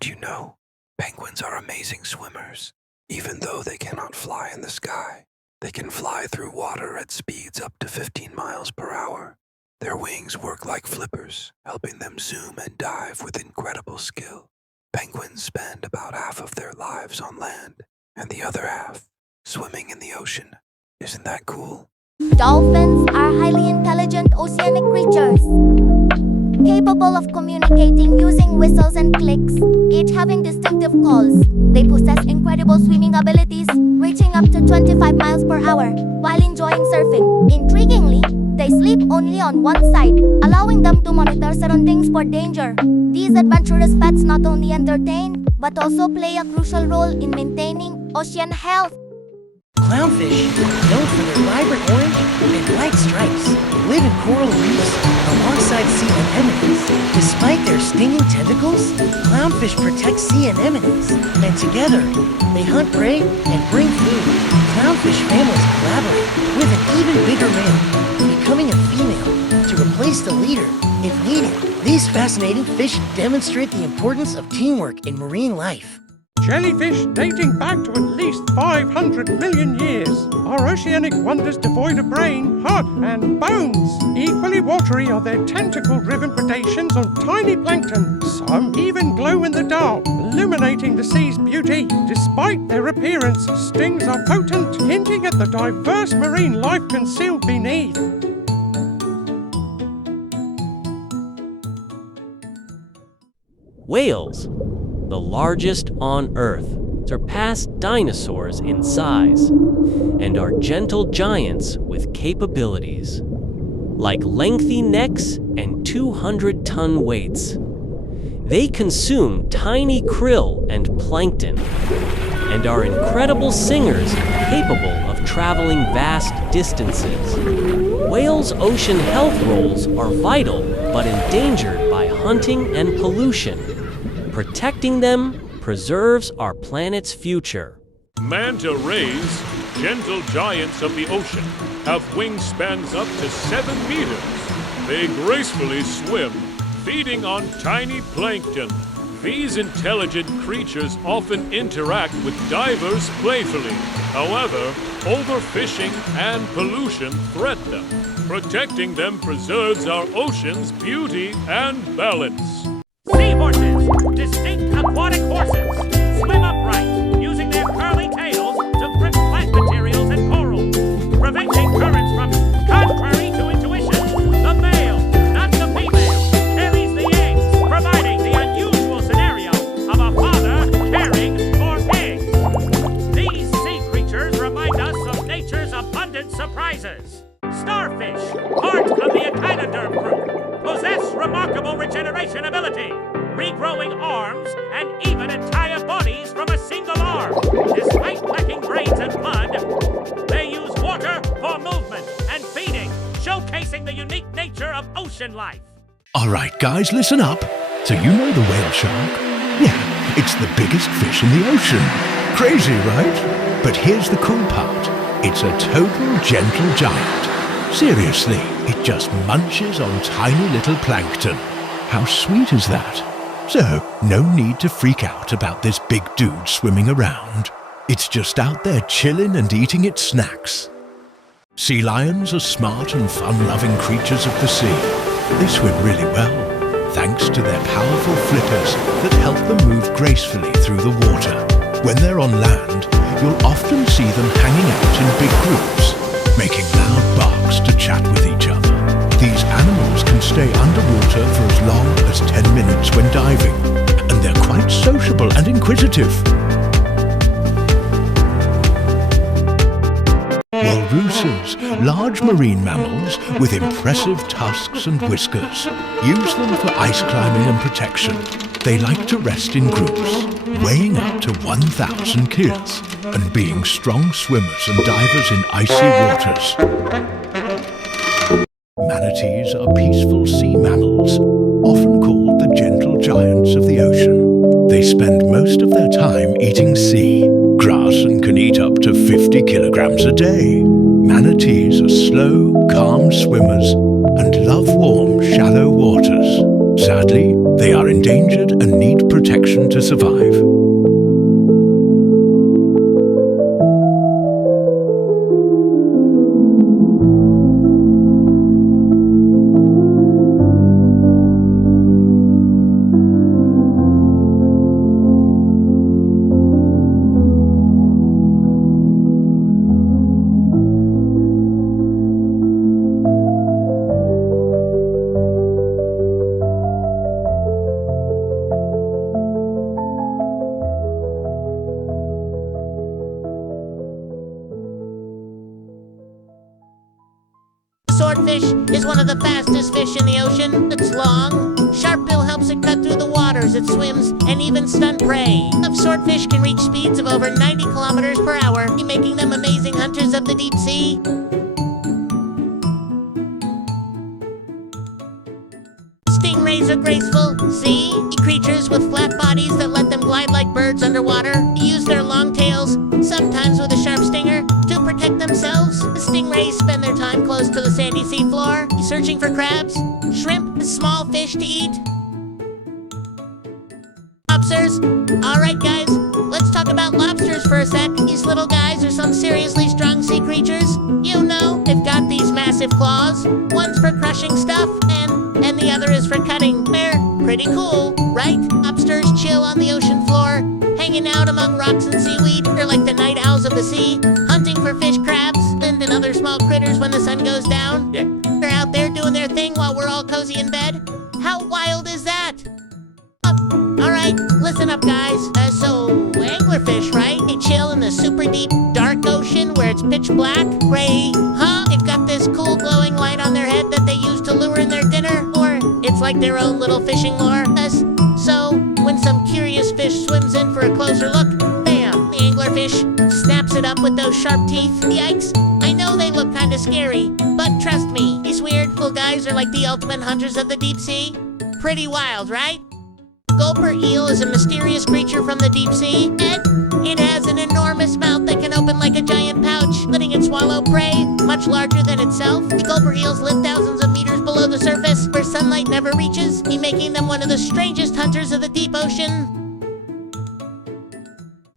Did you know? Penguins are amazing swimmers. Even though they cannot fly in the sky, they can fly through water at speeds up to 15 miles per hour. Their wings work like flippers, helping them zoom and dive with incredible skill. Penguins spend about half of their lives on land, and the other half swimming in the ocean. Isn't that cool? Dolphins are highly intelligent oceanic creatures, capable of communicating using whistles and clicks, each having distinctive calls. They possess incredible swimming abilities, reaching up to 25 miles per hour, while enjoying surfing. Intriguingly, they sleep only on one side, allowing them to monitor surroundings for danger. These adventurous pets not only entertain, but also play a crucial role in maintaining ocean health. Clownfish, known for their vibrant orange and white stripes, live in coral reefs alongside sea anemones. Despite their stinging tentacles, clownfish protect sea anemones, and together, they hunt prey and bring food. Clownfish families collaborate with an even bigger male, becoming a female to replace the leader if needed. These fascinating fish demonstrate the importance of teamwork in marine life. Jellyfish dating back to at least 500 million years are oceanic wonders devoid of brain, heart, and bones. Equally watery are their tentacle-driven predations on tiny plankton. Some even glow in the dark, illuminating the sea's beauty. Despite their appearance, stings are potent, hinting at the diverse marine life concealed beneath. Whales, the largest on Earth, surpass dinosaurs in size and are gentle giants with capabilities like lengthy necks and 200-ton weights. They consume tiny krill and plankton and are incredible singers capable of traveling vast distances. Whales' ocean health roles are vital but endangered by hunting and pollution. Protecting them preserves our planet's future. Manta rays, gentle giants of the ocean, have wingspans up to 7 meters. They gracefully swim, feeding on tiny plankton. These intelligent creatures often interact with divers playfully. However, overfishing and pollution threat them. Protecting them preserves our ocean's beauty and balance. Seahorses, distinct aquatic horses, swim upright, using their curly tails to grip plant materials and coral, preventing currents from. Contrary to intuition, the male, not the female, carries the eggs, providing the unusual scenario of a father caring for eggs. These sea creatures remind us of nature's abundant surprises. Starfish, part of the echinoderm group, possess remarkable regeneration ability, regrowing arms and even entire bodies from a single arm. Despite lacking brains and blood, they use water for movement and feeding, showcasing the unique nature of ocean life. Alright guys, listen up. So you know the whale shark? Yeah, it's the biggest fish in the ocean. Crazy, right? But here's the cool part. It's a total gentle giant. Seriously, it just munches on tiny little plankton. How sweet is that? So, no need to freak out about this big dude swimming around. It's just out there chilling and eating its snacks. Sea lions are smart and fun-loving creatures of the sea. They swim really well, thanks to their powerful flippers that help them move gracefully through the water. When they're on land, you'll often see them hanging out in big groups, making loud barks to chat with each other. These animals can stay underwater for as long as 10 minutes when diving, and they're quite sociable and inquisitive. Walruses, large marine mammals with impressive tusks and whiskers, use them for ice climbing and protection. They like to rest in groups, weighing up to 1,000 kilos, and being strong swimmers and divers in icy waters. Manatees are peaceful sea mammals, often called the gentle giants of the ocean. They spend most of their time eating sea grass and can eat up to 50 kilograms a day. Manatees are slow, calm swimmers and love warm, shallow waters. Sadly, they are endangered and need protection to survive. Swordfish is one of the fastest fish in the ocean. It's long. Sharp bill helps it cut through the water as it swims and even stun prey. Swordfish can reach speeds of over 90 kilometers per hour, making them amazing hunters of the deep sea. Stingrays are graceful, sea creatures with flat bodies that let them glide like birds underwater. Use their long tails, sometimes with a sharp stinger, to protect themselves. The stingrays spend their time close to the sandy seafloor, searching for crabs, shrimp, small fish to eat. Lobsters. Alright guys, let's talk about lobsters for a sec. These little guys are some seriously strong sea creatures. You know, they've got these massive claws. One's for crushing stuff, and the other is for cutting. They're pretty cool, right? Lobsters chill on the ocean floor, hanging out among rocks and seaweed. They're like the night owls of the sea, hunting for fish, crabs, and other small critters when the sun goes down. They're out there doing their thing while we're all cozy in bed. How wild is that? Alright, listen up guys. So, anglerfish, right? They chill in the super deep, dark ocean where it's pitch black, gray, huh? They've got this cool glowing light on their head that they use to lure in their dinner, or it's like their own little fishing lure. So, when some curious fish swims in for a closer look, bam! The anglerfish snaps it up with those sharp teeth. Yikes! I know they look kinda scary, but trust me, these weird little guys are like the ultimate hunters of the deep sea. Pretty wild, right? Gulper eel is a mysterious creature from the deep sea, and it has an enormous mouth that can open like a giant pouch, letting it swallow prey much larger than itself. The gulper eels live thousands of meters below the surface, where sunlight never reaches, making them one of the strangest hunters of the deep ocean.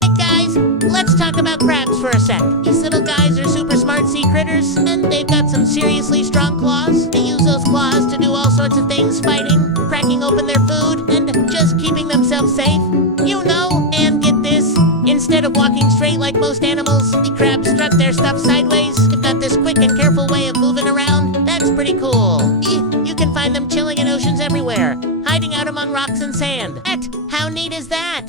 Hey guys, let's talk about crabs for a sec. These little guys are super smart sea critters, and they've got some seriously strong claws. They use those claws to do all sorts of things, fighting, cracking open their food, and just keeping themselves safe. You know, and get this, instead of walking straight like most animals, the crabs strut their stuff sideways. They've got this quick and careful way of moving around. That's pretty cool. You can find them chilling in oceans everywhere, hiding out among rocks and sand. How neat is that?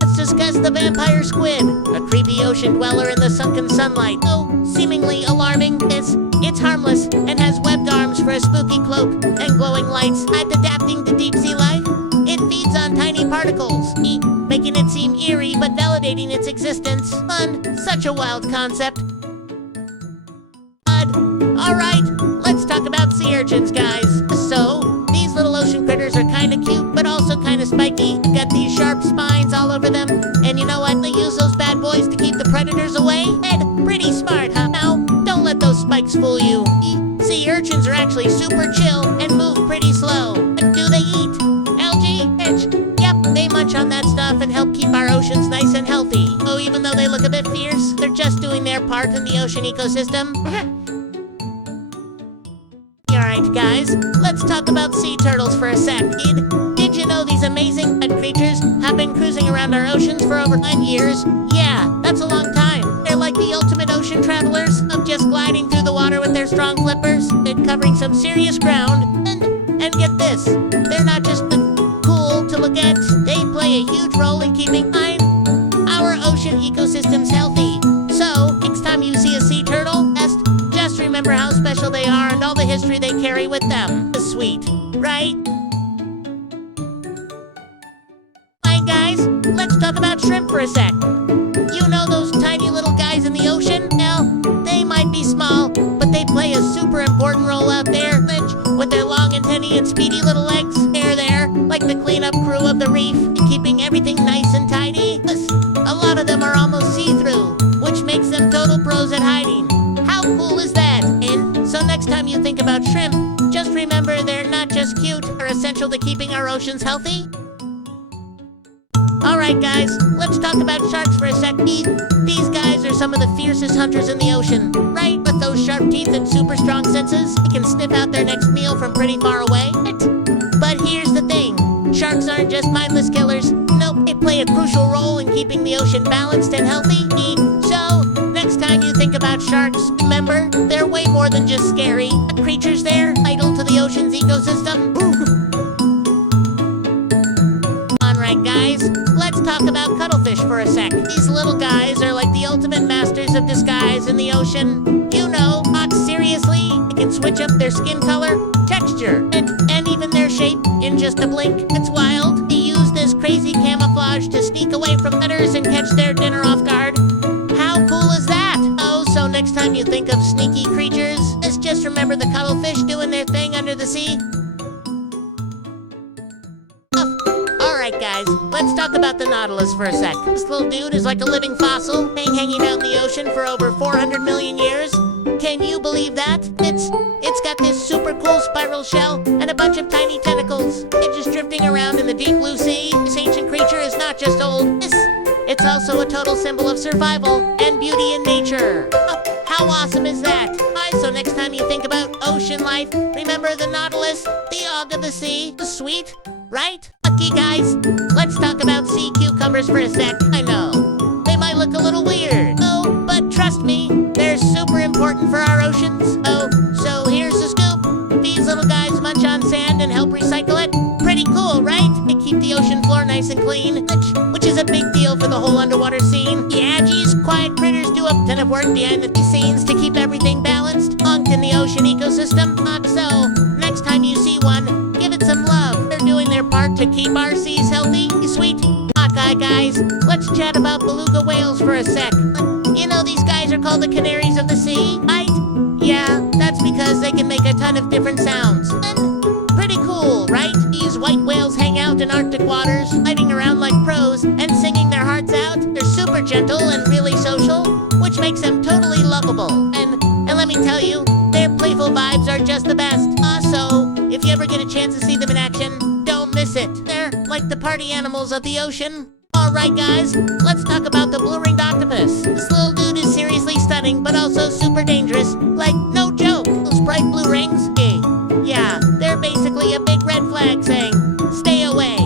Let's discuss the vampire squid, a creepy ocean dweller in the sunken sunlight. Though seemingly alarming, it's harmless and has webbed arms for a spooky cloak and glowing lights. Adapting to deep sea life, it feeds on tiny particles, making it seem eerie but validating its existence. Fun, such a wild concept. Alright, let's talk about sea urchins, guys. So, these little ocean critters are kinda cute, but also kinda spiky. They've got these sharp spines all over them, and you know what? They use those bad boys to keep the predators away. And pretty smart, huh? Now, don't let those spikes fool you. Sea urchins are actually super chill and move pretty slow. But do they eat algae? Yep, they munch on that stuff and help keep our oceans nice and healthy. Oh, even though they look a bit fierce, they're just doing their part in the ocean ecosystem. Alright guys, let's talk about sea turtles for a sec. Did you know these amazing creatures have been cruising around our oceans for over 9 years? Yeah, that's a long time. They're like the ultimate ocean travelers, of just gliding through the water with their strong flippers and covering some serious ground. And get this, they're not just cool to look at, they play a huge role in keeping our ocean ecosystems healthy. So, next time you see a sea turtle, just remember how special they are and all the history they carry with them. Sweet, right? Alright guys, let's talk about shrimp for a sec. You know those tiny little guys in the ocean? Well, they might be small, but they play a super important role out there. With their long antennae and speedy little legs, they're there, like the cleanup crew of the reef, keeping everything nice and tidy. A lot of them are almost see-through, which makes them total pros at hiding. How cool is that? And so next time you think about shrimp, just remember they're not just cute or essential to keeping our oceans healthy. Alright guys, let's talk about sharks for a sec. These guys are some of the fiercest hunters in the ocean, right? With those sharp teeth and super strong senses, they can sniff out their next meal from pretty far away. But here's the thing, sharks aren't just mindless killers. Nope, they play a crucial role in keeping the ocean balanced and healthy. So, next time you think about sharks, remember, they're way more than just scary. Creatures there, vital to the ocean's ecosystem. Alright guys, let's talk about cuttlefish for a sec. These little guys are like the ultimate masters of disguise in the ocean. You know, not seriously, they can switch up their skin color, texture, and even their shape in just a blink. It's wild. They use this crazy camouflage to sneak away from predators and catch their dinner off guard. How cool is that? Oh, so next time you think of sneaky creatures, just remember the cuttlefish doing their thing under the sea. Alright guys, let's talk about the Nautilus for a sec. This little dude is like a living fossil, hanging out in the ocean for over 400 million years. Can you believe that? It's got this super cool spiral shell and a bunch of tiny tentacles. It's just drifting around in the deep blue sea. This ancient creature is not just old, it's also a total symbol of survival and beauty in nature. How awesome is that? So next time you think about ocean life, remember the Nautilus, the og of the sea. Sweet, right? Okay guys, let's talk about sea cucumbers for a sec. I know, they might look a little weird. Oh, but trust me, they're super important for our oceans. Oh, so here's the scoop. These little guys munch on sand and help recycle it. Pretty cool, right? They keep the ocean floor nice and clean, which is a big deal for the whole underwater scene. Yeah, geez, quiet critters do a ton of work behind the scenes to keep everything balanced in the ocean ecosystem. So, next time you see one, give it some love. They're doing their part to keep our seas healthy. Sweet. Okay, guys, let's chat about beluga whales for a sec. You know these guys are called the canaries of the sea, right? Yeah, that's because they can make a ton of different sounds. And pretty cool, right? These white whales hang out in Arctic waters, hiding around like pros and singing their hearts out. They're super gentle and really social, which makes them totally lovable. And let me tell you, their playful vibes are just the best. So, if you ever get a chance to see them in action, don't miss it. They're like the party animals of the ocean. Alright guys, let's talk about the blue-ringed octopus. This little dude is seriously stunning, but also super dangerous. Like, no joke, those bright blue rings, yeah, they're basically a big red flag saying, stay away.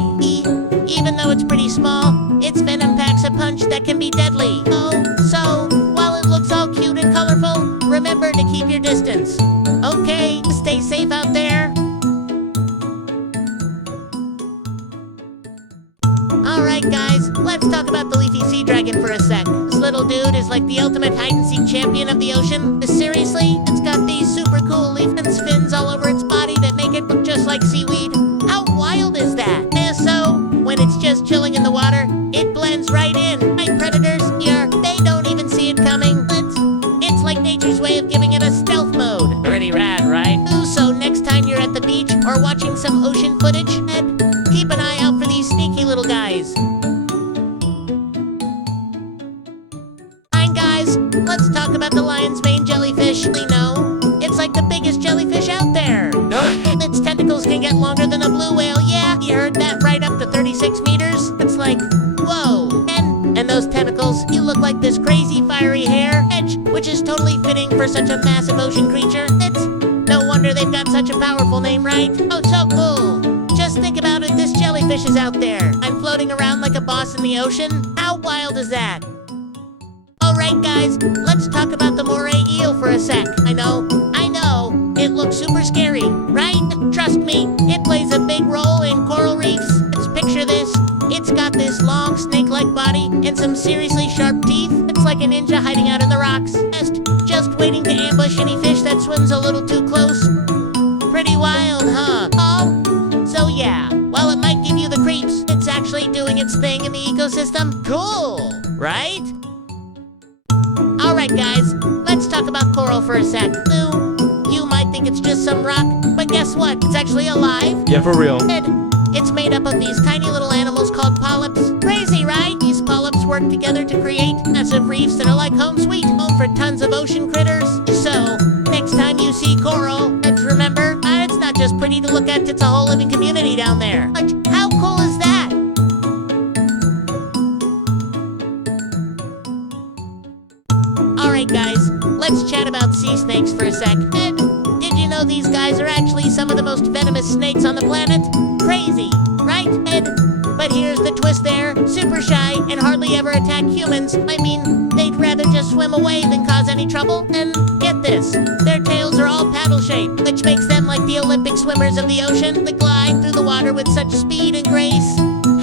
Even though it's pretty small, its venom packs a punch that can be deadly. Oh, so, while it looks all cute and colorful, remember to keep your distance. Okay, stay safe out there. Alright guys, let's talk about the leafy sea dragon for a sec. This little dude is like the ultimate hide-and-seek champion of the ocean. Seriously, it's got these super cool leaf and fins all over its body that make it look just like seaweed. How wild is that? So, when it's just chilling in the water, it blends right in. My predators here, they don't even see it coming. It's like nature's way of giving it a stealth mode. Pretty rad, right? So next time you're at the beach or watching some ocean footage, keep an eye out for these sneaky little guys. Alright guys, let's talk about the lion's mane jellyfish. We know, it's like the biggest jellyfish out there. Its tentacles can get longer than a blue whale. Yeah, you heard that, right up to 36 meters. It's like, whoa. And those tentacles, you look like this crazy fiery hair edge, which is totally fitting for such a massive ocean creature. It's no wonder they've got such a powerful name, right? Oh, so cool. Just think about it, this jellyfish is out there. I'm floating around like a boss in the ocean. How wild is that? Alright guys, let's talk about the moray eel for a sec. I know, it looks super scary, right? Trust me, it plays a big role in coral reefs. Picture this, it's got this long snake-like body and some seriously sharp teeth. It's like a ninja hiding out in the rocks, just waiting to ambush any fish that swims a little too close. Pretty wild, huh? Oh, so yeah, while it might give you the creeps, it's actually doing its thing in the ecosystem. Cool, right? Alright guys, let's talk about coral for a sec. You might think it's just some rock, but guess what? It's actually alive. Yeah, for real. It's made up of these tiny little animals called polyps. Crazy, right? These polyps work together to create massive reefs that are like home sweet home for tons of ocean critters. So, next time you see coral, remember, it's not just pretty to look at, it's a whole living community down there. Like, how cool is that? let's chat about sea snakes for a sec. Ed, did you know these guys are actually some of the most venomous snakes on the planet? Crazy, right, Ed? But here's the twist there. Super shy and hardly ever attack humans. I mean, they'd rather just swim away than cause any trouble. And get this, their tails are all paddle-shaped, which makes them like the Olympic swimmers of the ocean that glide through the water with such speed and grace.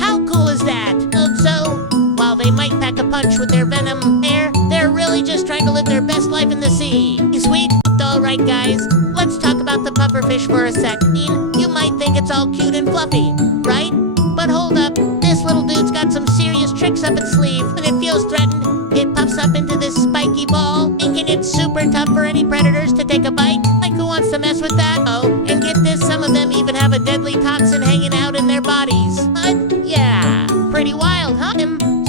How cool is that? So, while they might pack a punch with their venom air, they're really just trying to live their best life in the sea. Sweet? Alright guys, let's talk about the pufferfish for a sec. You might think it's all cute and fluffy, right? But hold up, this little dude's got some serious tricks up its sleeve. When it feels threatened, it puffs up into this spiky ball, making it super tough for any predators to take a bite. Like, who wants to mess with that? Oh, and get this, some of them even have a deadly toxin hanging out in their bodies. Yeah, pretty wild, huh?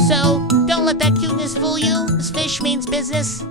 So, don't let that cuteness fool you. This fish means business.